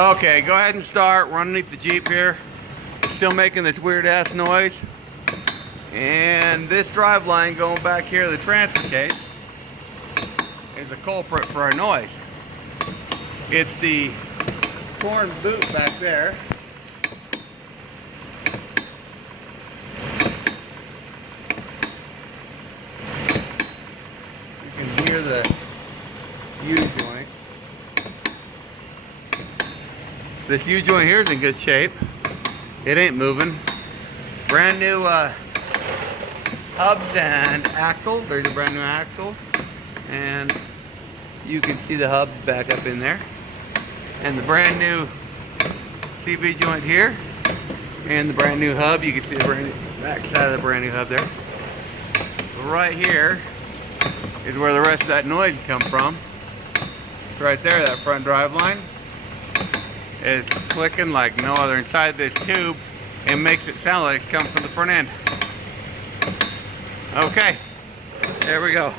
Okay, go ahead and start. We're underneath the Jeep here. It's still making this weird ass noise. And this drive line going back here to the transfer case is a culprit for our noise. It's the torn boot back there. You can hear the U-joint. This U-joint here is in good shape. It ain't moving. Brand new hubs and axle. There's a brand new axle. And you can see the hubs back up in there. And the brand new CV joint here. And the brand new hub. You can see the brand new back side of the brand new hub there. Right here is where the rest of that noise come from. It's right there, that front drive line. It's clicking like no other inside this tube and makes it sound like it's coming from the front end. Okay, there we go.